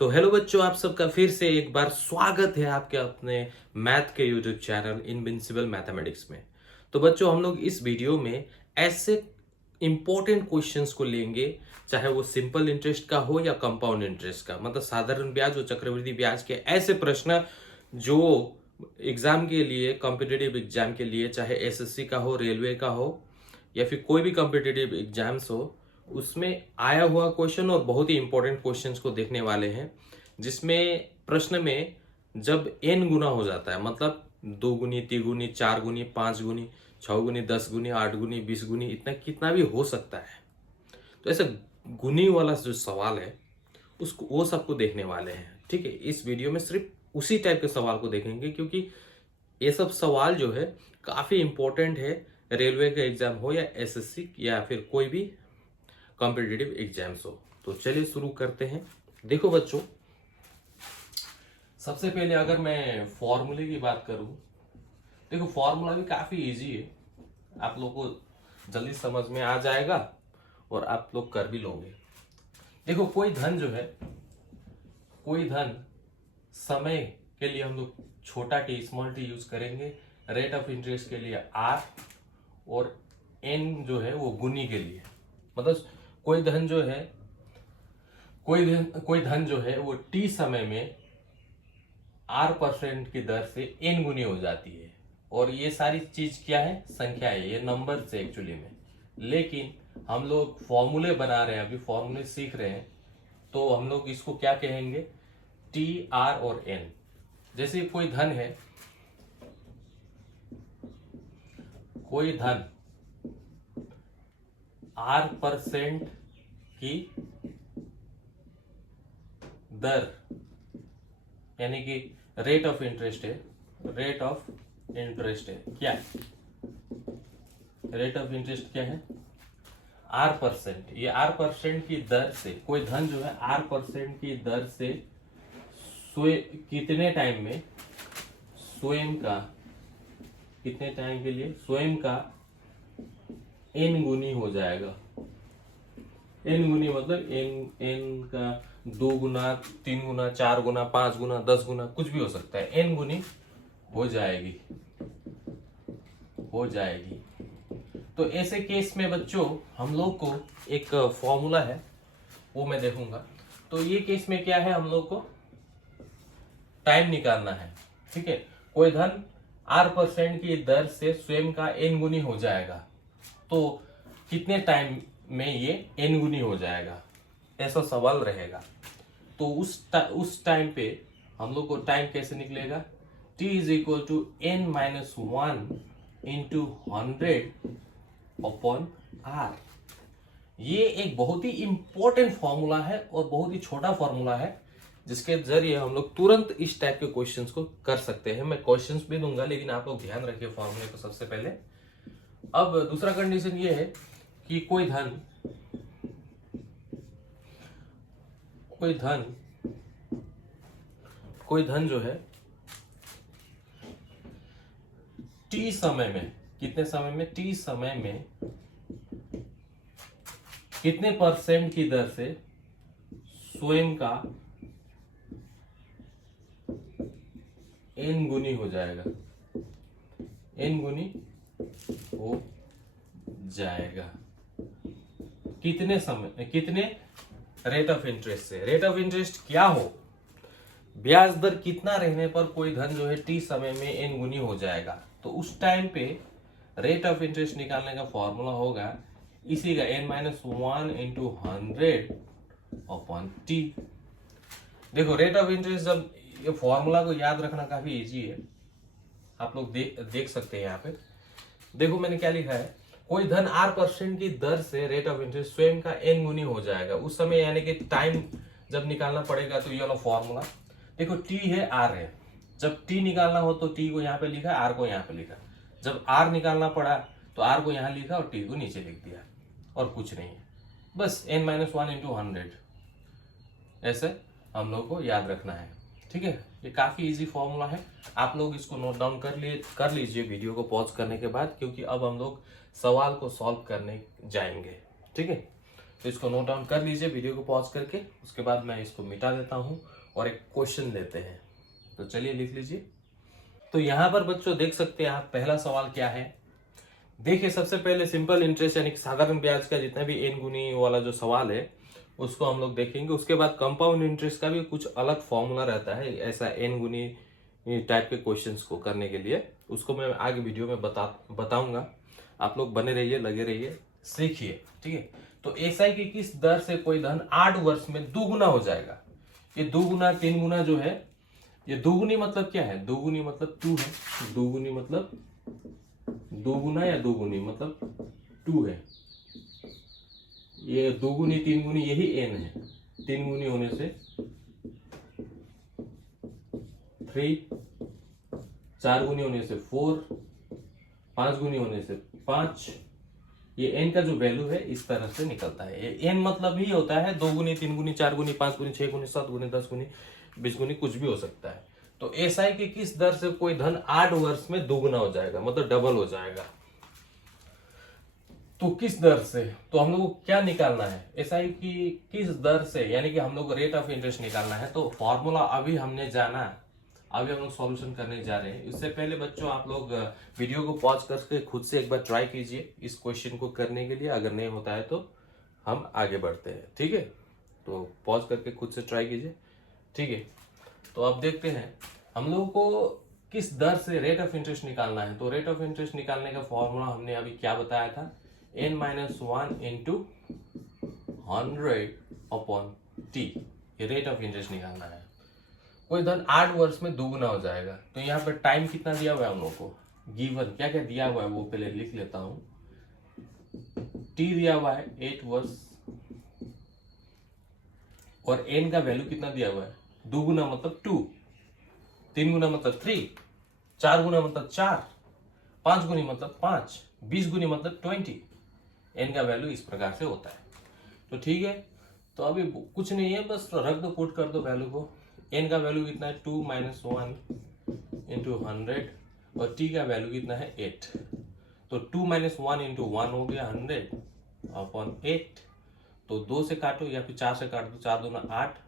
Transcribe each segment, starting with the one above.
तो हेलो बच्चों, आप सबका फिर से एक बार स्वागत है आपके अपने मैथ के यूट्यूब चैनल इनविंसिबल मैथमेटिक्स में। तो बच्चों, हम लोग इस वीडियो में ऐसे इंपॉर्टेंट क्वेश्चंस को लेंगे, चाहे वो सिंपल इंटरेस्ट का हो या कंपाउंड इंटरेस्ट का, मतलब साधारण ब्याज और चक्रवृद्धि ब्याज के ऐसे प्रश्न जो एग्जाम के लिए, कॉम्पिटिटिव एग्जाम के लिए, चाहे एसएससी का हो, रेलवे का हो या फिर कोई भी कॉम्पिटिटिव एग्जाम्स हो, उसमें आया हुआ क्वेश्चन और बहुत ही इंपॉर्टेंट क्वेश्चंस को देखने वाले हैं। जिसमें प्रश्न में जब n गुना हो जाता है, मतलब 2 गुनी, 3 गुनी, 4 गुनी, 5 गुनी, 6 गुनी, 10 गुनी, 8 गुनी, 20 गुनी, इतना कितना भी हो सकता है। तो ऐसा गुनी वाला जो सवाल है उसको, वो सबको देखने वाले हैं। ठीक है, इस वीडियो में सिर्फ उसी टाइप के सवाल को देखेंगे, क्योंकि ये सब सवाल जो है काफी इंपॉर्टेंट है, रेलवे का एग्जाम हो या एसएससी या फिर कोई भी कॉम्पिटिटिव एग्जाम्स हो। तो चलिए शुरू करते हैं। देखो बच्चों, सबसे पहले अगर मैं फॉर्मूले की बात करूं, देखो फॉर्मूला भी काफी इजी है, आप लोग को जल्दी समझ में आ जाएगा और आप लोग कर भी लोगे। देखो, कोई धन जो है, कोई धन समय के लिए हम लोग छोटा टी, स्मॉल टी यूज करेंगे, रेट ऑफ इंटरेस्ट के लिए आर, और एन जो है वो गुनी के लिए, मतलब कोई धन जो है, कोई धन जो है वो टी समय में r% की दर से n गुनी हो जाती है। और ये सारी चीज क्या है? संख्या है, ये नंबर से एक्चुअली में। लेकिन हम लोग फॉर्मूले बना रहे हैं, अभी फॉर्मूले सीख रहे हैं, तो हम लोग इसको क्या कहेंगे? टी, आर और एन। जैसे कोई धन है, कोई धन r% की दर, यानी कि रेट ऑफ इंटरेस्ट है, रेट ऑफ इंटरेस्ट है, क्या है रेट ऑफ इंटरेस्ट? क्या है? r%। ये r% की दर से, कोई धन जो है r% की दर से कितने टाइम में स्वयं का, कितने टाइम के लिए स्वयं का n गुनी हो जाएगा। n गुनी मतलब n का 2 गुना, 3 गुना, 4 गुना, 5 गुना, 10 गुना, कुछ भी हो सकता है, n गुनी हो जाएगी, हो जाएगी। तो ऐसे केस में बच्चों हम लोग को एक फॉर्मूला है, वो मैं देखूंगा। तो ये केस में क्या है, हम लोग को टाइम निकालना है। ठीक है, कोई धन r% की दर से स्वयं का n गुनी हो जाएगा, तो कितने टाइम में ये n गुनी हो जाएगा, ऐसा सवाल रहेगा। तो उस टाइम पे हम लोग को टाइम कैसे निकलेगा? t is equal to n-1 into 100 upon r। ये एक बहुत ही इंपॉर्टेंट फॉर्मूला है और बहुत ही छोटा फॉर्मूला है, जिसके जरिए हम लोग तुरंत इस टाइप के क्वेश्चंस को कर सकते हैं। मैं क्वेश्चंस भी दूंगा, लेकिन आप लोग ध्यान रखिए फॉर्मूले को सबसे पहले। अब दूसरा कंडीशन ये है कि कोई धन जो है टी समय में, कितने समय में? टी समय में कितने % की दर से स्वयं का n गुनी हो जाएगा, n गुनी हो जाएगा। कितने समय, कितने रेट ऑफ इंटरेस्ट से? रेट ऑफ इंटरेस्ट क्या हो? ब्याज दर कितना रहने पर कोई धन जो है टी समय में n गुनी हो जाएगा। तो उस टाइम पे रेट ऑफ इंटरेस्ट निकालने का फॉर्मूला होगा इसी का, n-1 इंटू 100 अपॉन टी। देखो, रेट ऑफ इंटरेस्ट, जब ये फॉर्मूला को याद रखना काफी इजी है, आप लोग देख सकते हैं यहाँ पे। देखो मैंने क्या लिखा है, कोई धन r% की दर से रेट ऑफ इंटरेस्ट स्वयं का n गुनी हो जाएगा उस समय, यानी कि टाइम जब निकालना पड़ेगा। तो ये वाला फॉर्मूला देखो, t है, r है। जब t निकालना हो तो t को यहाँ पे लिखा, r को यहाँ पे लिखा। जब r निकालना पड़ा तो r को यहाँ लिखा और t को नीचे लिख दिया, और कुछ नहीं है, बस n-1 इंटू 100, ऐसे हम लोग को याद रखना है। ठीक है, ये काफी इजी फॉर्मूला है, आप लोग इसको नोट डाउन कर लीजिए वीडियो को पॉज करने के बाद, क्योंकि अब हम लोग सवाल को सॉल्व करने जाएंगे। ठीक है, तो इसको नोट डाउन कर लीजिए वीडियो को पॉज करके, उसके बाद मैं इसको मिटा देता हूँ और एक क्वेश्चन लेते हैं। तो चलिए लिख लीजिए। तो यहाँ पर बच्चों देख सकते हैं आप, पहला सवाल क्या है। देखिए सबसे पहले सिंपल इंटरेस्ट यानी कि साधारण ब्याज का जितना भी एन गुनी वाला जो सवाल है उसको हम लोग देखेंगे। उसके बाद कंपाउंड इंटरेस्ट का भी कुछ अलग फॉर्मूला रहता है ऐसा एन गुनी टाइप के क्वेश्चंस को करने के लिए, उसको मैं आगे वीडियो में बताऊंगा। आप लोग बने रहिए, लगे रहिए, सीखिए, ठीक है। तो एसआई की किस दर से कोई धन 8 वर्ष में दुगुना हो जाएगा। ये दुगुना 3 गुना जो है, ये दुगुनी मतलब क्या है, दुगुनी मतलब 2 है, दुगुनी मतलब दुगुना या दुगुनी मतलब 2 है। ये दुगुनी 3 गुनी यही एन है। 3 गुनी होने से 3, 4 गुनी होने से 4, 5 गुनी होने से 5। ये एन का जो वैल्यू है इस तरह से निकलता है। ये एन मतलब ही होता है 2 गुनी 3 गुनी 4 गुनी 5 गुनी 6 गुनी 7 गुनी 10 गुनी 20 गुनी, कुछ भी हो सकता है। तो एसआई की किस दर से कोई धन 8 वर्ष में दोगुना हो जाएगा, मतलब डबल हो जाएगा। तो किस दर से, तो हम लोग को क्या निकालना है, एसआई की किस दर से, यानी कि हम लोग रेट ऑफ इंटरेस्ट निकालना है। तो फॉर्मूला अभी हमने जाना, अभी हम लोग सॉल्यूशन करने जा रहे हैं। इससे पहले बच्चों आप लोग वीडियो को पॉज करके खुद से एक बार ट्राई कीजिए इस क्वेश्चन को करने के लिए। अगर नहीं होता है तो हम आगे बढ़ते हैं, ठीक है। तो पॉज करके खुद से ट्राई कीजिए, ठीक है। तो अब देखते हैं हम लोगों को किस दर से रेट ऑफ इंटरेस्ट निकालना है। तो रेट ऑफ इंटरेस्ट निकालने का फॉर्मूला हमने अभी क्या बताया था, n-1 इंटू 100/t, ये रेट ऑफ इंटरेस्ट निकालना है। कोई धन 8 वर्ष में दोगुना हो जाएगा। तो यहाँ पर टाइम कितना दिया हुआ है हम लोग को, गिवन क्या क्या दिया हुआ है वो पहले लिख लेता हूं। t दिया हुआ है 8 वर्ष, और n का वैल्यू कितना दिया हुआ है, दोगुना मतलब 2, 3 गुना मतलब 3, 4 गुना मतलब 4, 5 गुनी मतलब 5, 20 गुनी मतलब 20। n का वैल्यू इस प्रकार से होता है। तो ठीक है, तो अभी कुछ नहीं है, बस रख दो, पुट कर दो वैल्यू को। n का वैल्यू कितना है 2 - 1 इंटू 100, और t का वैल्यू कितना है 8। तो 2 - 1 इंटू 1 हो गया 100/8। तो 2 से काटो या फिर 4 से काट दो, 4 दूना 8,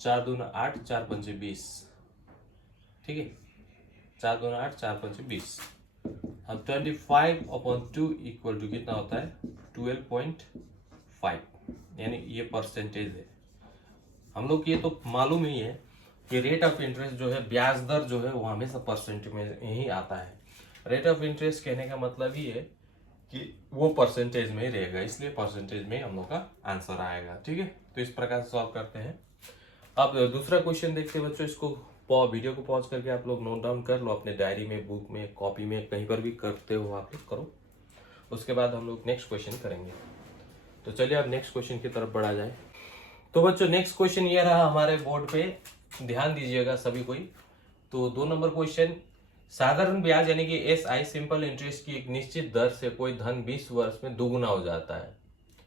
4 दूना 8, 4 पंचे 20, ठीक है। 4 दूना 8, 4 पंचे 20। अब 25/2 इक्वल टू कितना होता है 12.5, यानी ये परसेंटेज है। हम लोग ये तो मालूम ही है कि रेट ऑफ इंटरेस्ट जो है, ब्याज दर जो है, वो हमेशा परसेंट में ही आता है। रेट ऑफ इंटरेस्ट कहने का मतलब ही है कि वो परसेंटेज में ही रहेगा, इसलिए परसेंटेज में हम लोग का आंसर आएगा, ठीक है। तो इस प्रकार से सॉल्व करते हैं। अब दूसरा क्वेश्चन देखते हैं बच्चों। इसको वीडियो को पॉज करके आप लोग नोट डाउन कर लो अपने डायरी में, बुक में, कॉपी में, कहीं पर भी करते हो आप लोग करो। उसके बाद हम लोग नेक्स्ट क्वेश्चन करेंगे। तो चलिए अब नेक्स्ट क्वेश्चन की तरफ बढ़ा जाए। तो बच्चों नेक्स्ट क्वेश्चन ये रहा हमारे बोर्ड पे, ध्यान दीजिएगा सभी कोई। तो 2 नंबर क्वेश्चन, साधारण ब्याज यानी कि एसआई सिंपल इंटरेस्ट की एक निश्चित दर से कोई धन 20 वर्ष में दोगुना हो जाता है।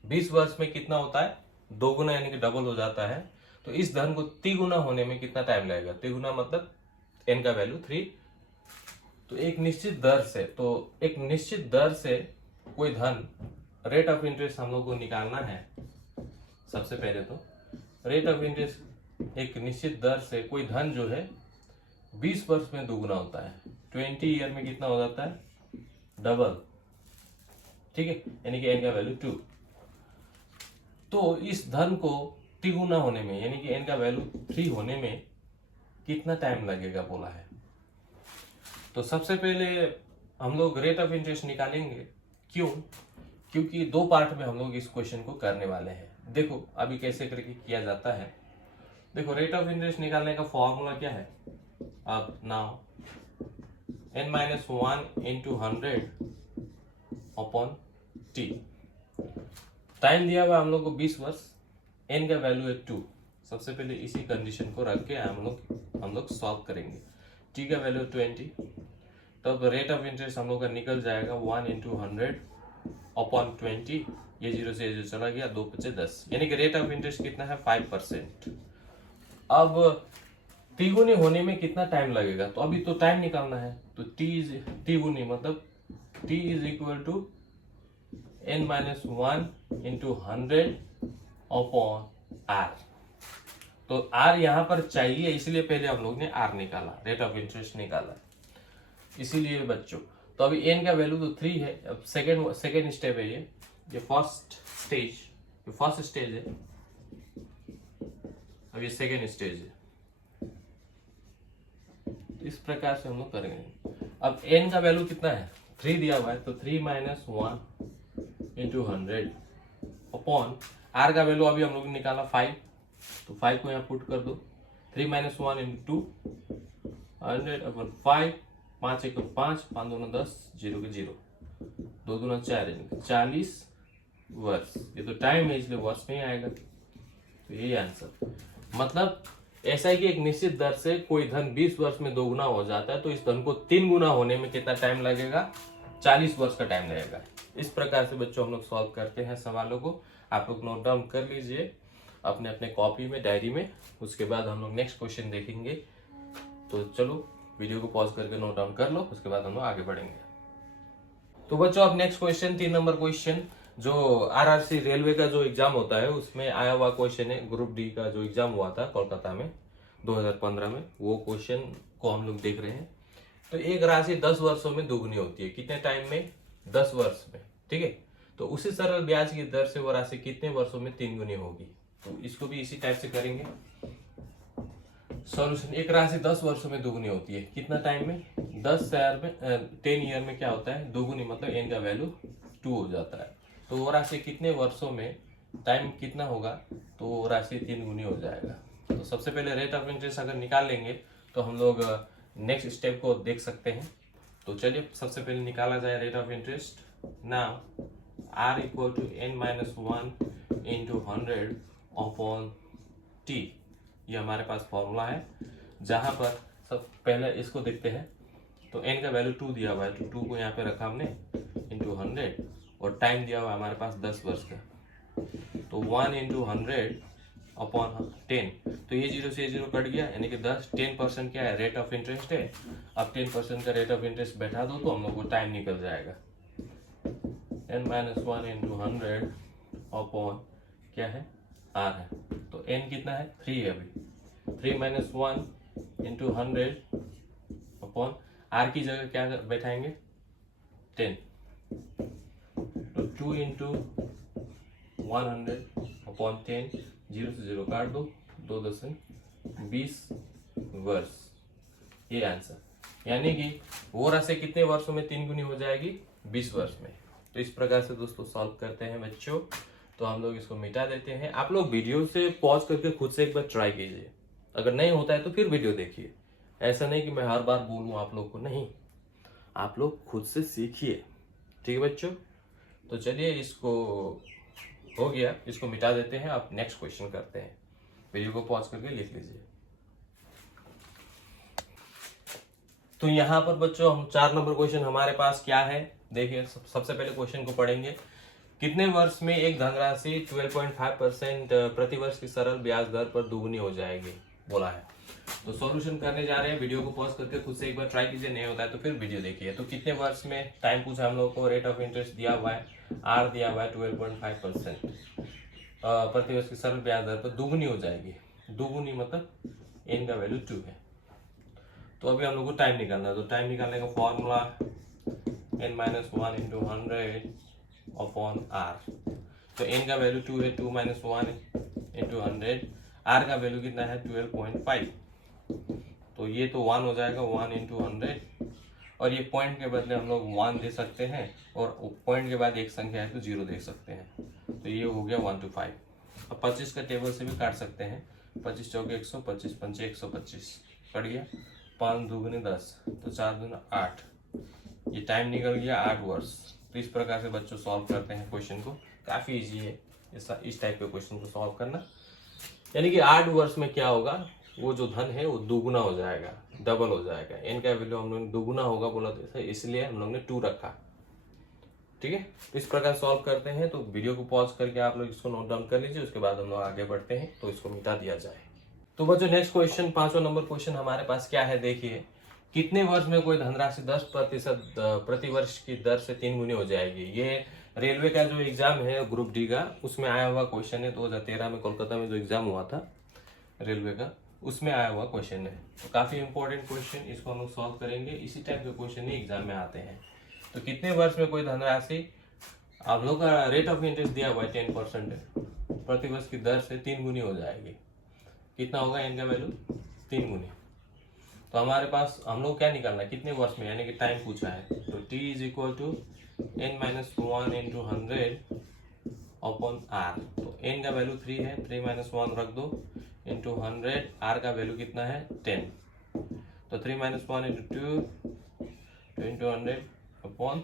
20 वर्ष में कितना होता है, दोगुना यानी कि डबल हो जाता है। तो इस धन को तिगुना होने में कितना टाइम लगेगा, तिगुना मतलब n का वैल्यू 3। तो एक निश्चित दर से, तो एक निश्चित दर से कोई धन, रेट ऑफ इंटरेस्ट हम लोग को निकालना है। सबसे पहले तो रेट ऑफ इंटरेस्ट, एक निश्चित दर से कोई धन जो है 20 वर्ष में दोगुना होता है। 20 ईयर में कितना हो जाता है, डबल, ठीक है, यानी कि n का वैल्यू 2। तो इस धन को तिगुना होने में, यानी कि n का वैल्यू 3 होने में कितना टाइम लगेगा बोला है। तो सबसे पहले हम लोग रेट ऑफ इंटरेस्ट निकालेंगे। क्यों, क्योंकि 2 पार्ट में हम लोग इस क्वेश्चन को करने वाले हैं। देखो अभी कैसे करके किया जाता है। देखो रेट ऑफ इंटरेस्ट निकालने का फॉर्मूला क्या है, अब now n-1 into 100/t। Time दिया हुआ हम लोग को 20 वर्ष, n का वैल्यू है 2। सबसे पहले इसी कंडीशन को रख के हम लोग सॉल्व करेंगे। t का वैल्यू 20, तब रेट ऑफ इंटरेस्ट हम लोग का निकल जाएगा 1 इंटू 100/20। ये 0 से 0 चला गया, 2 × 10, यानी कि रेट ऑफ इंटरेस्ट कितना है 5%। अब तिगुनी होने में कितना टाइम लगेगा, तो अभी तो टाइम निकालना है। तो तिगुनी मतलब t is equal to n minus 1 into 100 upon r। तो r यहाँ पर चाहिए, इसलिए पहले हम लोग ने r निकाला, रेट ऑफ इंटरेस्ट निकाला, इसीलिए बच्चों। तो अभी n का वैल्यू तो 3 है। अब सेकेंड स्टेप है ये फर्स्ट स्टेज है, अब ये सेकेंड स्टेज है। तो इस प्रकार से हम लोग करेंगे। अब n का वैल्यू कितना है, 3 दिया हुआ है, तो 3 माइनस 1 इंटू 100 अपॉन r का वैल्यू अभी हम लोग ने निकाला 5, तो 5 को यहाँ पुट कर दो। 3 माइनस 1 इंटू 100 अपॉन 5, 5 1 5, 5 2 10, 0 के 0, 2 2 4, 40 वर्ष। ये तो टाइम है इसलिए वर्ष में ही आएगा, तो यही आंसर। मतलब ऐसा है कि एक निश्चित दर से कोई धन 20 वर्ष में 2 गुना हो जाता है, तो इस धन को 3 गुना होने में कितना टाइम लगेगा, 40 वर्ष का टाइम लगेगा। इस प्रकार से बच्चों हम लोग सॉल्व करते हैं सवालों को। आप लोग नोट डाउन कर लीजिए अपने अपने कॉपी में, डायरी में। उसके बाद हम लोग नेक्स्ट क्वेश्चन देखेंगे। तो चलो वीडियो को पॉज करके नोट डाउन कर लो, उसके बाद हम लोग आगे बढ़ेंगे। तो बच्चों अब नेक्स्ट क्वेश्चन, 3 नंबर क्वेश्चन, जो आरआरसी रेलवे का जो एग्जाम होता है उसमें आया हुआ क्वेश्चन है। ग्रुप डी का जो एग्जाम हुआ था कोलकाता में 2015 में, वो क्वेश्चन को हम लोग देख रहे हैं। तो एक राशि 10 वर्षों में दोगुनी होती है, कितने टाइम में, 10 वर्ष में, ठीक है। तो उसी सरल ब्याज की दर से वो राशि कितने वर्षों में 3 गुनी होगी। तो इसको भी इसी टाइप से करेंगे सॉल्यूशन। एक राशि 10 वर्षों में दोगुनी होती है, कितना टाइम में, 10 ईयर में क्या होता है, दोगुनी मतलब n का वैल्यू 2 हो जाता है। तो वो राशि कितने वर्षों में, टाइम कितना होगा, तो वो राशि 3 गुनी हो जाएगा। तो सबसे पहले रेट ऑफ इंटरेस्ट अगर निकाल लेंगे तो हम लोग नेक्स्ट स्टेप को देख सकते हैं। तो चलिए सबसे पहले निकाला जाए rate of interest. Now r equal to n minus 1 into 100 upon t, ये हमारे पास फॉर्मूला है। जहां पर सब पहले इसको देखते हैं। तो n का वैल्यू 2 दिया हुआ है, तो 2 को यहाँ पे रखा हमने इंटू 100, और टाइम दिया हुआ है हमारे पास 10 वर्ष का। तो 1 इंटू 100 अपॉन 10, तो ये 0 से 0 कट गया, यानी कि 10% क्या है, रेट ऑफ इंटरेस्ट है। अब 10% का रेट ऑफ इंटरेस्ट बैठा दो तो हम लोग को टाइम निकल जाएगा। n माइनस 1 इंटू 100 अपॉन क्या है, r है। तो n कितना है, 3 है अभी। 3 माइनस 1 इंटू 100 अपॉन r की जगह क्या बैठाएंगे, 10। तो 2 इंटू 100 अपॉन 10, 0 से 0 काट दो, 2 10 20 वर्ष, ये आंसर। यानी कि वो राशि कितने वर्षों में 3 गुनी हो जाएगी, 20 वर्ष में। तो इस प्रकार से दोस्तों सॉल्व करते हैं बच्चों। तो हम लोग इसको मिटा देते हैं। आप लोग वीडियो से पॉज करके खुद से एक बार ट्राई कीजिए, अगर नहीं होता है तो फिर वीडियो देखिए। ऐसा नहीं कि मैं हर बार बोलूँ आप लोग को, नहीं, आप लोग खुद से सीखिए, ठीक है बच्चों। तो चलिए इसको हो गया, इसको मिटा देते हैं। अब नेक्स्ट क्वेश्चन करते हैं, वीडियो को पॉज करके लिख लीजिए। तो यहाँ पर बच्चों हम 4 नंबर क्वेश्चन हमारे पास क्या है, देखिए। सबसे पहले क्वेश्चन को पढ़ेंगे। कितने वर्ष में एक धनराशि 12.5% प्रति वर्ष की सरल ब्याज दर पर दोगुनी हो जाएगी, बोला है। तो सॉल्यूशन करने जा रहे हैं, वीडियो को पॉज करके खुद से एक बार ट्राई कीजिए, नहीं होता है तो फिर वीडियो देखिए। तो कितने वर्ष में, टाइम पूछा हम लोग को, रेट ऑफ इंटरेस्ट दिया हुआ है, r दिया हुआ है 12.5% प्रति वर्ष की सरल ब्याज दर पर दोगुनी हो जाएगी। दोगुनी मतलब n का वैल्यू 2 है। तो अभी हम लोग को टाइम निकालना है। तो टाइम निकालने का formula n minus 1 into 100 upon r। तो n का वैल्यू 2 है, 2 माइनस 1 इंटू 100। r का वैल्यू कितना है, 12.5। तो ये तो 1 हो जाएगा, 1 इंटू 100, और ये पॉइंट के बदले हम लोग 1 दे सकते हैं, और पॉइंट के बाद एक संख्या है तो 0 दे सकते हैं। तो ये हो गया 1 to 5। अब 25 का टेबल से भी काट सकते हैं। 25 चौके 125, 5 125 कट गया, 5 दूगुनी 10, तो 4 दूना 8। ये टाइम निकल गया 8 वर्ष। तो इस प्रकार से बच्चों सॉल्व करते हैं क्वेश्चन को। काफ़ी इजी है इस टाइप के क्वेश्चन को सॉल्व करना। यानी कि 8 वर्ष में क्या होगा, वो जो धन है वो दोगुना हो जाएगा, डबल हो जाएगा। n का वैल्यू हम लोग दोगुना होगा बोला था, इसलिए हम लोग ने 2 रखा, ठीक है। तो इस प्रकार सॉल्व करते हैं। तो वीडियो को पॉज करके आप लोग इसको नोट डाउन कर लीजिए, उसके बाद हम लोग आगे बढ़ते हैं। तो इसको मिटा दिया जाए। तो बच्चों नेक्स्ट क्वेश्चन, 5वां नंबर क्वेश्चन हमारे पास क्या है, देखिए। कितने वर्ष में कोई धनराशि 10% प्रति वर्ष की दर से 3 गुनी हो जाएगी। ये रेलवे का जो एग्जाम है ग्रुप डी का, उसमें आया हुआ क्वेश्चन है। 2013 में कोलकाता में जो एग्जाम हुआ था रेलवे का, उसमें आया हुआ क्वेश्चन है। तो काफी इंपॉर्टेंट क्वेश्चन, इसको हम लोग सॉल्व करेंगे। इसी टाइप के क्वेश्चन ही एग्जाम में आते हैं। तो कितने वर्ष में कोई धनराशि, आप लोग का रेट ऑफ इंटरेस्ट दिया हुआ है 10% प्रतिवर्ष की दर से 3 गुनी हो जाएगी। कितना होगा एन का वैल्यू? 3 गुनी। तो हमारे पास हम लोग क्या निकालना है, कितने वर्ष में, यानी कि टाइम पूछा है। तो t is equal to n-1 into 100 upon r। तो n का वैल्यू 3 है, 3 - 1 रख दो इंटू 100, r का वैल्यू कितना है 10। तो 3 - 1 इंटू 2 इंटू 100 अपॉन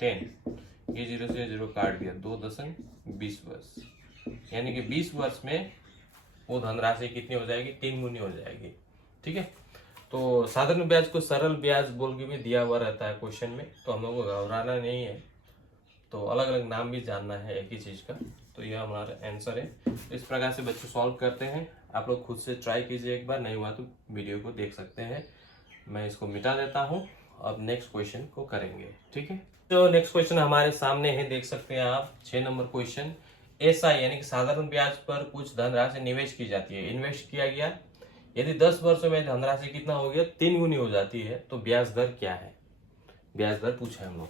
10। ये 0 से 0 काट दिया, 2.20 वर्ष, यानी कि 20 वर्ष में वो धनराशि कितनी हो जाएगी? 3 गुनी हो जाएगी। ठीक है। तो साधारण ब्याज को सरल ब्याज बोल के भी दिया हुआ रहता है क्वेश्चन में, तो हम लोग को घबराना नहीं है। तो अलग अलग नाम भी जानना है एक ही चीज का। तो ये हमारा आंसर है। इस प्रकार से बच्चे सॉल्व करते हैं। आप लोग खुद से ट्राई कीजिए एक बार, नहीं हुआ तो वीडियो को देख सकते हैं। मैं इसको मिटा देता हूँ, अब नेक्स्ट क्वेश्चन को करेंगे। ठीक है। तो नेक्स्ट क्वेश्चन हमारे सामने है, देख सकते हैं आप, 6 नंबर क्वेश्चन। एसआई यानी कि साधारण ब्याज पर कुछ धनराशि निवेश की जाती है, इन्वेस्ट किया गया। यदि 10 वर्षों में धनराशि कितना हो गया? 3 गुनी हो जाती है, तो ब्याज दर क्या है? ब्याज दर पूछा है हम लोग।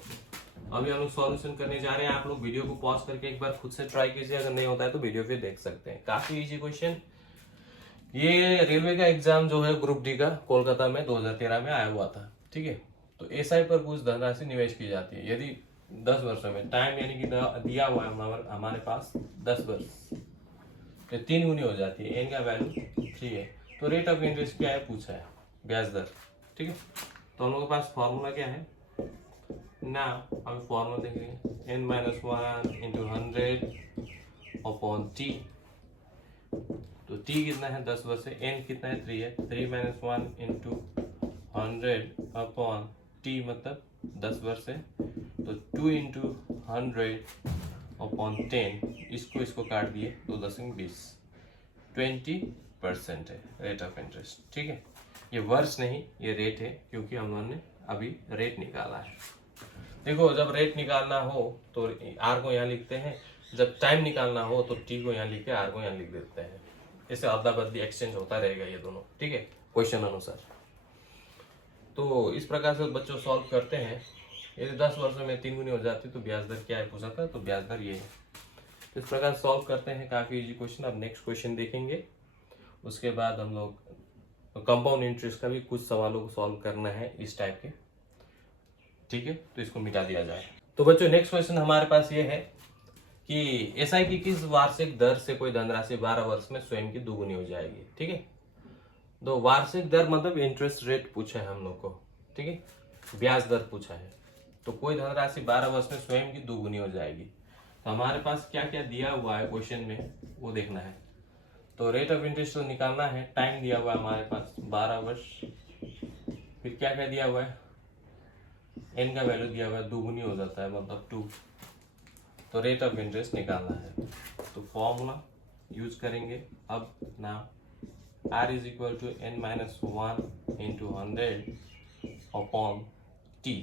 अभी हम लोग सॉल्यूशन करने जा रहे हैं। आप लोग वीडियो को पॉज करके एक बार खुद से ट्राई कीजिए, अगर नहीं होता है तो वीडियो फिर देख सकते हैं। काफी इजी क्वेश्चन। ये रेलवे का एग्जाम जो है ग्रुप डी का, कोलकाता में 2013 में आया हुआ था। ठीक है। तो एसआई पर कुछ धनराशि निवेश की जाती है यदि 10 वर्षों में, टाइम यानी कि दिया हुआ है हमारे पास 10 वर्ष, तो 3 गुनी हो जाती है। एन का वैल्यू 3 है। तो रेट ऑफ इंटरेस्ट क्या है पूछा है, ब्याज दर। ठीक है। तो हम लोगों के पास फॉर्मूला क्या है ना, हम फॉर्मूला देखेंगे, n-1 इंटू 100 अपॉन टी। तो t कितना है? 10 वर्ष से। n कितना है? 3 है। 3 - 1 इंटू 100 अपॉन t मतलब 10 वर्ष से। तो 2 इंटू 100 अपॉन 10, इसको काट दिए, 2.20, 20% है रेट ऑफ इंटरेस्ट। ठीक है। ये वर्ष नहीं, ये रेट है, क्योंकि हम लोगों ने अभी रेट निकाला है। देखो, जब रेट निकालना हो तो आर को यहाँ लिखते हैं, जब टाइम निकालना हो तो टी को यहाँ लिख के आर को यहाँ लिख देते हैं। इससे अदला बदली एक्सचेंज होता रहेगा ये दोनों। ठीक है, क्वेश्चन अनुसार। तो इस प्रकार से बच्चों सॉल्व करते हैं। यदि 10 वर्षों में 3 गुनी हो जाती तो ब्याज दर क्या है पूछा था, तो ब्याज दर ये है। इस प्रकार सॉल्व करते हैं, काफी इजी क्वेश्चन। अब नेक्स्ट क्वेश्चन देखेंगे, उसके बाद हम लोग कंपाउंड इंटरेस्ट का भी कुछ सवालों को सॉल्व करना है इस टाइप के। ठीक है, तो इसको मिटा दिया जाए। तो बच्चों नेक्स्ट क्वेश्चन हमारे पास ये है कि एसआई की किस वार्षिक दर से कोई धनराशि 12 वर्ष में स्वयं की दोगुनी हो जाएगी। ठीक है। तो वार्षिक दर मतलब इंटरेस्ट रेट पूछा है हम लोग को। ठीक है, ब्याज दर पूछा है। तो कोई धनराशि 12 वर्ष में स्वयं की दोगुनी हो जाएगी। तो हमारे पास क्या क्या दिया हुआ है क्वेश्चन में, वो देखना है। तो रेट ऑफ इंटरेस्ट तो निकालना है। टाइम दिया हुआ है हमारे पास 12 वर्ष। फिर क्या क्या दिया हुआ है, एन का वैल्यू दिया हुआ है, दोगुनी हो जाता है मतलब 2। तो रेट ऑफ इंटरेस्ट निकालना है, तो फॉर्मूला यूज करेंगे। अब ना R is equal to n-1 into 100 upon T.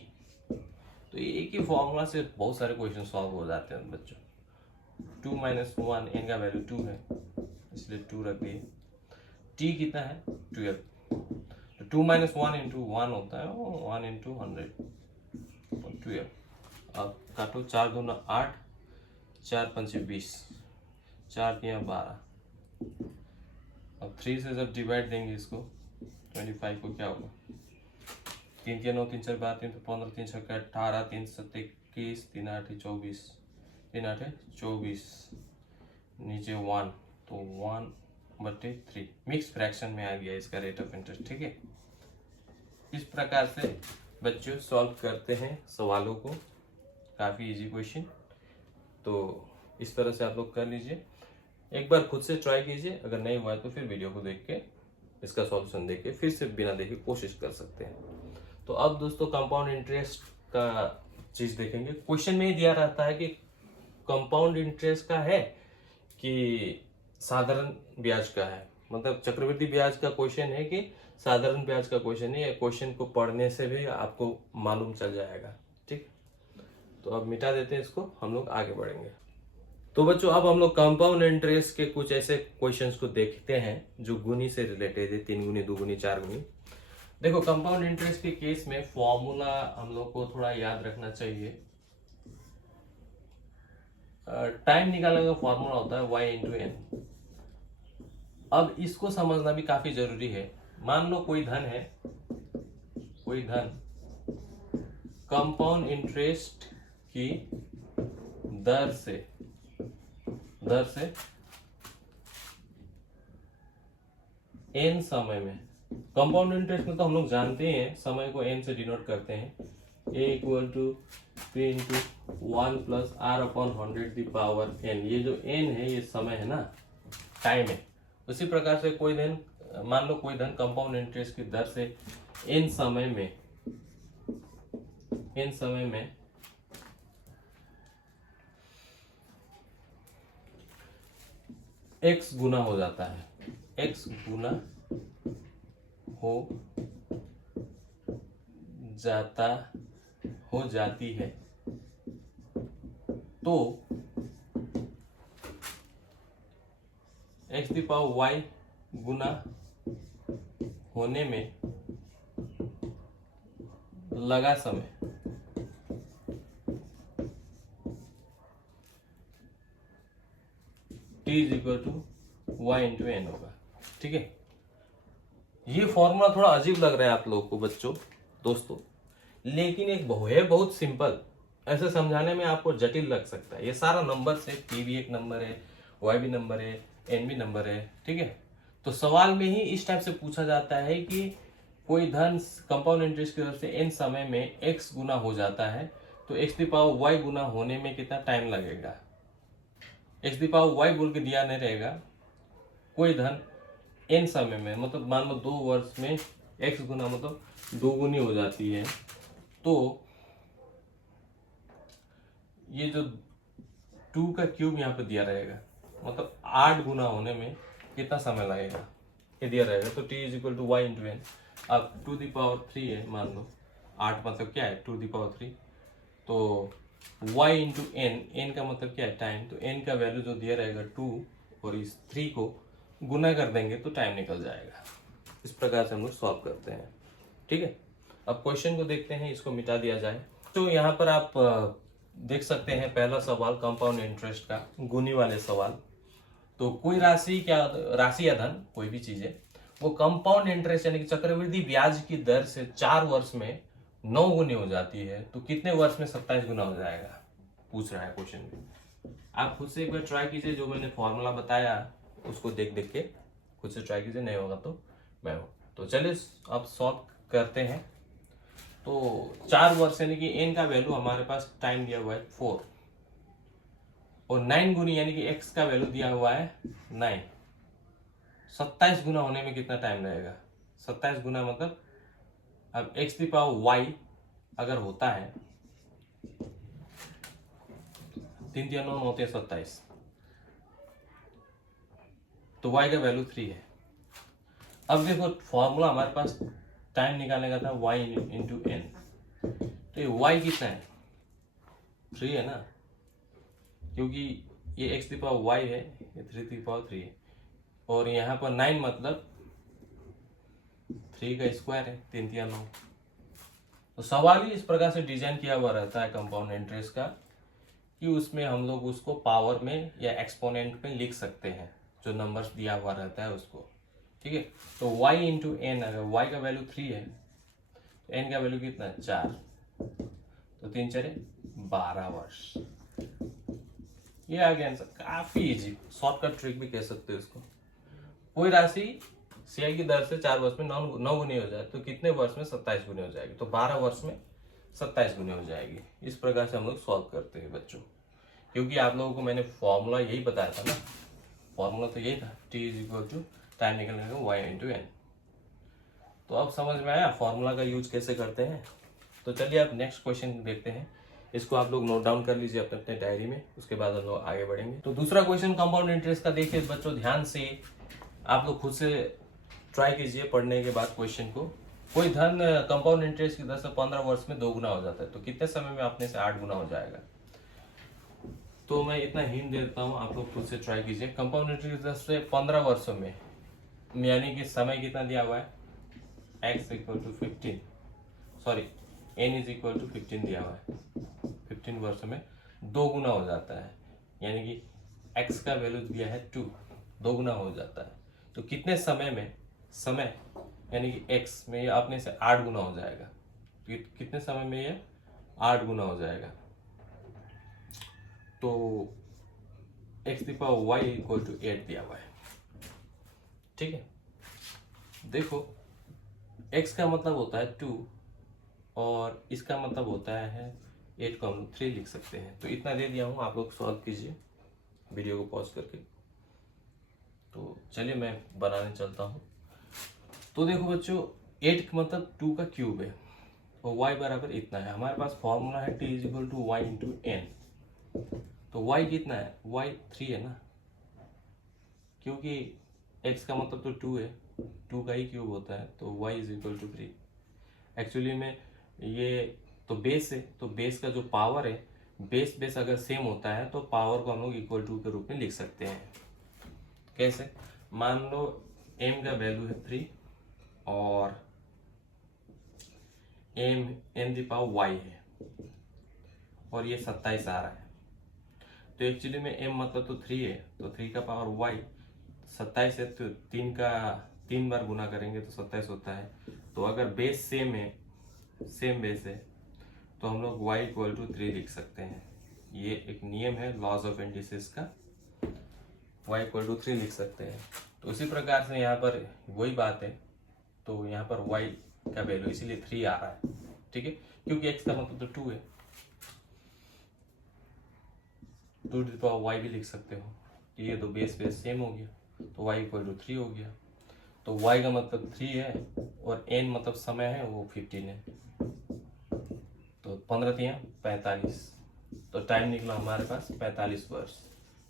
तो एक ही फॉर्मूला से बहुत सारे क्वेश्चन सॉल्व हो जाते हैं बच्चों। 2 - 1, n का वैल्यू 2 है, इसलिए 2 रख दिए। t कितना है? 12। तो 2 - 1 इंटू 1 होता है, 1 इंटू 100 12। अब काटो, 4 दूना 8, 4 पंचे 20, 4 तिया 12। अब 3 से जब डिवाइड देंगे इसको, 25 को क्या होगा, 3 तिया 9, 3 4 12, 3 15, 3 6 18, 3 7 21, 3 8 24, 3 8 24, नीचे 1, तो 1/3 मिक्स फ्रैक्शन में आ गया इसका रेट ऑफ इंटरेस्ट। ठीक है। इस प्रकार से बच्चों सॉल्व करते हैं सवालों को, काफ़ी इजी क्वेश्चन। तो इस तरह से आप लोग कर लीजिए, एक बार खुद से ट्राई कीजिए। अगर नहीं हुआ है तो फिर वीडियो को देख के, इसका सॉल्यूशन देख के फिर से बिना देखे कोशिश कर सकते हैं। तो अब दोस्तों कंपाउंड इंटरेस्ट का चीज़ देखेंगे। क्वेश्चन में ही दिया रहता है कि कंपाउंड इंटरेस्ट का है कि साधारण ब्याज का है, मतलब चक्रवृद्धि ब्याज का क्वेश्चन है कि साधारण ब्याज का क्वेश्चन है। क्वेश्चन को पढ़ने से भी आपको मालूम चल जाएगा। ठीक। तो अब मिटा देते हैं इसको, हम लोग आगे बढ़ेंगे। तो बच्चों अब हम लोग कंपाउंड इंटरेस्ट के कुछ ऐसे क्वेश्चंस को देखते हैं जो गुनी से रिलेटेड है, 3 गुनी, 2 गुनी, 4 गुनी। देखो कंपाउंड इंटरेस्ट के केस में फॉर्मूला हम लोग को थोड़ा याद रखना चाहिए। टाइम निकालने का फॉर्मूला होता है y इंटू एन। अब इसको समझना भी काफी जरूरी है। मान लो कोई धन है, कोई धन कंपाउंड इंटरेस्ट की दर से n समय में, कंपाउंड इंटरेस्ट में तो हम लोग जानते हैं समय को n से डिनोट करते हैं, a equal to p into 1 plus r upon 100 the power n। ये जो n है ये समय है ना, टाइम है। उसी प्रकार से कोई धन, मान लो कोई धन कंपाउंड इंटरेस्ट की दर से n समय में x गुना हो जाता है, x गुना हो जाती है, तो x दी पावर y गुना होने में लगा समय t is equal to y into N होगा। ठीक है, ये फॉर्मूला थोड़ा अजीब लग रहा है आप लोगों को बच्चों, दोस्तों, लेकिन एक है बहुत सिंपल। ऐसे समझाने में आपको जटिल लग सकता है। ये सारा नंबर से, t भी एक नंबर है, y भी नंबर है, n भी नंबर है। ठीक है, तो सवाल में ही इस टाइप से पूछा जाता है कि कोई धन कंपाउंड इंटरेस्ट की दर से n समय में x गुना हो जाता है, तो x दी पावर y गुना होने में कितना टाइम लगेगा। x दी पावर y बोल के दिया नहीं रहेगा, कोई धन n समय में, मतलब मान लो 2 वर्ष में x गुना मतलब 2 गुनी हो जाती है, तो ये जो 2 का क्यूब यहाँ पे दिया रहेगा, मतलब 8 गुना होने में कितना समय लगेगा ये दिया रहेगा। तो t is equal to Y into N. अब 2 दी पावर 3 है, मान लो 8 मतलब क्या है 2 दी पावर 3, तो y इंटू एन का मतलब क्या है टाइम। तो n का वैल्यू जो दिया रहेगा 2 और इस 3 को गुना कर देंगे तो टाइम निकल जाएगा। इस प्रकार से हम लोग सॉल्व करते हैं। ठीक है, अब क्वेश्चन को देखते हैं, इसको मिटा दिया जाए। तो यहाँ पर आप देख सकते हैं पहला सवाल कंपाउंड इंटरेस्ट का गुनी वाले सवाल। तो कोई राशि या धन कोई भी चीज है, वो कंपाउंड इंटरेस्ट यानी कि चक्रवृद्धि ब्याज की दर से 4 वर्ष में 9 गुनी हो जाती है, तो कितने वर्ष में 27 गुना हो जाएगा, पूछ रहा है क्वेश्चन में। आप खुद से एक बार ट्राई कीजिए, जो मैंने फॉर्मूला बताया उसको देख के खुद से ट्राई कीजिए, नहीं होगा तो मैं हूं। तो चलिए अब सॉल्व करते हैं। तो 4 वर्ष यानी कि n का वैल्यू हमारे पास टाइम दिया हुआ है 4, और 9 गुनी यानी कि x का वैल्यू दिया हुआ है 9। 27 गुना होने में कितना टाइम लगेगा, 27 गुना मतलब अब x की पावर y अगर होता है 3 3 9 होते हैं 27, तो y का वैल्यू 3 है। अब देखो फॉर्मूला हमारे पास टाइम निकालने का था y इंटू एन, तो ये y कितना है 3 है ना, क्योंकि ये x की पावर y है, ये 3 की पावर 3 है, और यहाँ पर 9 मतलब 3 का स्क्वायर है, 3 3 9। तो सवाल ही इस प्रकार से डिजाइन किया हुआ रहता है कंपाउंड इंटरेस्ट का, कि उसमें हम लोग उसको पावर में या एक्सपोनेंट में लिख सकते हैं, जो नंबर्स दिया हुआ रहता है उसको। ठीक है, तो y इंटू एन, अगर y का वैल्यू 3 है तो n का वैल्यू कितना है 4, तो 3 4 12 वर्ष। ये आ गया आंसर, काफी इजी, शॉर्टकट ट्रिक भी कह सकते हो इसको। कोई राशि सीआई की दर से 4 वर्ष में 9 गुनी हो जाए तो कितने वर्ष में 27 गुनी हो जाएगी, तो 12 वर्ष में 27 गुनी हो जाएगी। इस प्रकार से हम लोग सॉल्व करते हैं बच्चों, क्योंकि आप लोगों को मैंने फॉर्मूला यही बताया था ना, फॉर्मूला तो यही था, t is equal to time निकलने का y इंटू एन। तो अब समझ में आया फॉर्मूला का यूज कैसे करते हैं। तो चलिए अब नेक्स्ट क्वेश्चन देखते हैं, इसको आप लोग नोट डाउन कर लीजिए अपने अपने डायरी में, उसके बाद हम लोग आगे बढ़ेंगे। तो दूसरा क्वेश्चन कंपाउंड इंटरेस्ट का देखिए बच्चों, ध्यान से आप लोग खुद से ट्राई कीजिए पढ़ने के बाद क्वेश्चन को। कोई धन कंपाउंड इंटरेस्ट की दर से 15 वर्ष में 2 गुना हो जाता है, तो कितने समय में अपने से 8 गुना हो जाएगा। तो मैं इतना हिंट देता हूँ, आप लोग खुद से ट्राई कीजिए। कंपाउंड इंटरेस्ट की दर से 15 वर्षों में, यानी कि समय कितना दिया हुआ है, x equal to 15, sorry n is equal to 15 दिया हुआ है। 15 वर्षों में 2 गुना हो जाता है, यानी कि x का वैल्यू दिया है 2, 2 गुना हो जाता है। तो कितने समय में, समय यानी कि x में ये अपने से 8 गुना हो जाएगा। तो कितने समय में ये 8 गुना हो जाएगा। तो x की पावर y इक्वल टू 8 दिया हुआ है, ठीक है। देखो x का मतलब होता है 2 और इसका मतलब होता है 8 को हम लोग 3 लिख सकते हैं। तो इतना दे दिया हूँ, आप लोग सॉल्व कीजिए वीडियो को पॉज करके। तो चलिए मैं बनाने चलता हूँ। तो देखो बच्चों, 8 का मतलब 2 का क्यूब है और y बराबर इतना है। हमारे पास फॉर्मूला है t is equal to Y into N. तो y कितना है, y 3 है ना, क्योंकि x का मतलब तो 2 है, 2 का ही क्यूब होता है, तो y is equal to 3। Actually में ये तो बेस है, तो बेस का जो पावर है, बेस अगर सेम होता है तो पावर को हम लोग इक्वल टू के रूप में लिख सकते हैं। कैसे, मान लो m का वैल्यू है 3 और n दी पावर y है और ये 27 आ रहा है। तो एक्चुअली में m मतलब तो 3 है, तो 3 का पावर y 27 है, तो 3 बार गुना करेंगे तो 27 होता है। तो अगर बेस सेम है, सेम बेस है, तो हम लोग y इक्वल टू 3 लिख सकते हैं। ये एक नियम है लॉज ऑफ इंडिसेस का, y इक्वल टू 3 लिख सकते हैं। तो उसी प्रकार से यहाँ पर वही बात है, तो यहाँ पर y का वैल्यू इसीलिए 3 आ रहा है, ठीक है, क्योंकि x का मतलब तो 2 है। 2 टू द पावर y भी लिख सकते हो, ये तो बेस सेम हो गया, तो y इक्वल टू 3 हो गया। तो y का मतलब 3 है और n मतलब समय है, वो 15 है। तो 15 45, तो टाइम निकला हमारे पास 45 वर्ष।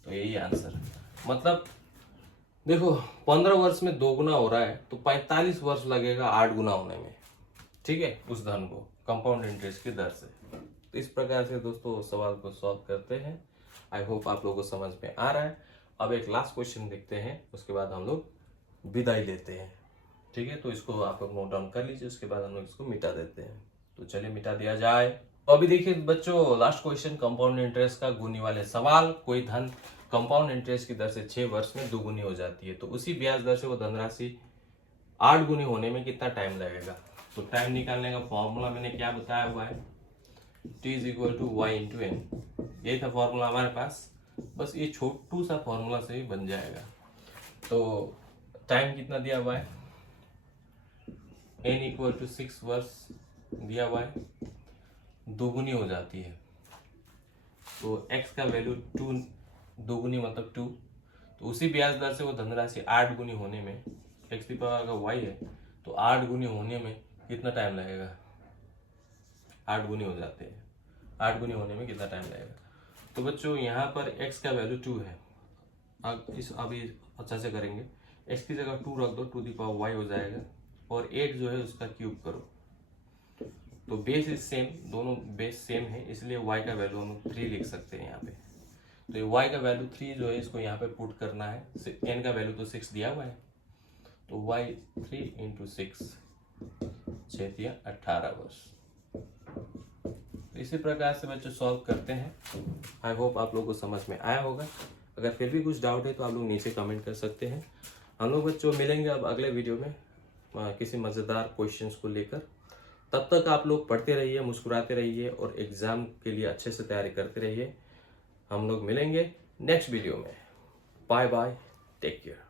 तो यही आंसर है। मतलब देखो 15 वर्ष में 2 गुना हो रहा है, तो 45 वर्ष लगेगा 8 गुना होने में, ठीक है, उस धन को कंपाउंड इंटरेस्ट की दर से। तो इस प्रकार से दोस्तों सवाल को सॉल्व करते हैं। आई होप आप लोगों को समझ में आ रहा है। अब एक लास्ट क्वेश्चन देखते हैं, उसके बाद हम लोग विदाई लेते हैं, ठीक है। तो इसको आप लोग नोट डाउन कर लीजिए, उसके बाद हम लोग इसको मिटा देते हैं। तो चलिए मिटा दिया जाए। तो अभी देखिए बच्चों, लास्ट क्वेश्चन, कंपाउंड इंटरेस्ट का गुनी वाले सवाल। कोई धन कंपाउंड इंटरेस्ट की दर से 6 वर्ष में 2 गुनी हो जाती है, तो उसी ब्याज दर से वो धनराशि 8 गुनी होने में कितना टाइम लगेगा। तो टाइम निकालने का फॉर्मूला मैंने क्या बताया हुआ है, t is equal to Y into N. यही था फॉर्मूला हमारे पास, बस ये छोटू सा फॉर्मूला से ही बन जाएगा। तो टाइम कितना दिया हुआ है, n इक्वल टू 6 वर्ष दिया हुआ है, 2 गुनी हो जाती है। तो x का वैल्यू 2, 2 गुनी मतलब 2, तो उसी ब्याज दर से वो धनराशि 8 गुनी होने में, x की पावर अगर y है तो 8 गुनी होने में कितना टाइम लगेगा, 8 गुनी हो जाते हैं, 8 गुनी होने में कितना टाइम लगेगा। तो बच्चों यहाँ पर x का वैल्यू 2 है, अभी अच्छा से करेंगे, x की जगह 2 रख दो, 2 दी पावर y हो जाएगा, और 8 जो है उसका क्यूब करो। तो बेस इज सेम, दोनों बेस सेम है, इसलिए y का वैल्यू हम 3 लिख सकते हैं यहाँ पे। तो ये y का वैल्यू 3 जो है इसको यहाँ पे पुट करना है, n का वैल्यू तो 6 दिया हुआ है, तो y 3 इंटू 6, 6 18 वर्ष। इसी प्रकार से बच्चों सॉल्व करते हैं। आई होप आप लोगों को समझ में आया होगा। अगर फिर भी कुछ डाउट है तो आप लोग नीचे कमेंट कर सकते हैं। हम लोग बच्चों मिलेंगे अब अगले वीडियो में किसी मज़ेदार क्वेश्चंस को लेकर। तब तक आप लोग पढ़ते रहिए, मुस्कुराते रहिए और एग्ज़ाम के लिए अच्छे से तैयारी करते रहिए। हम लोग मिलेंगे नेक्स्ट वीडियो में। Bye bye, take care.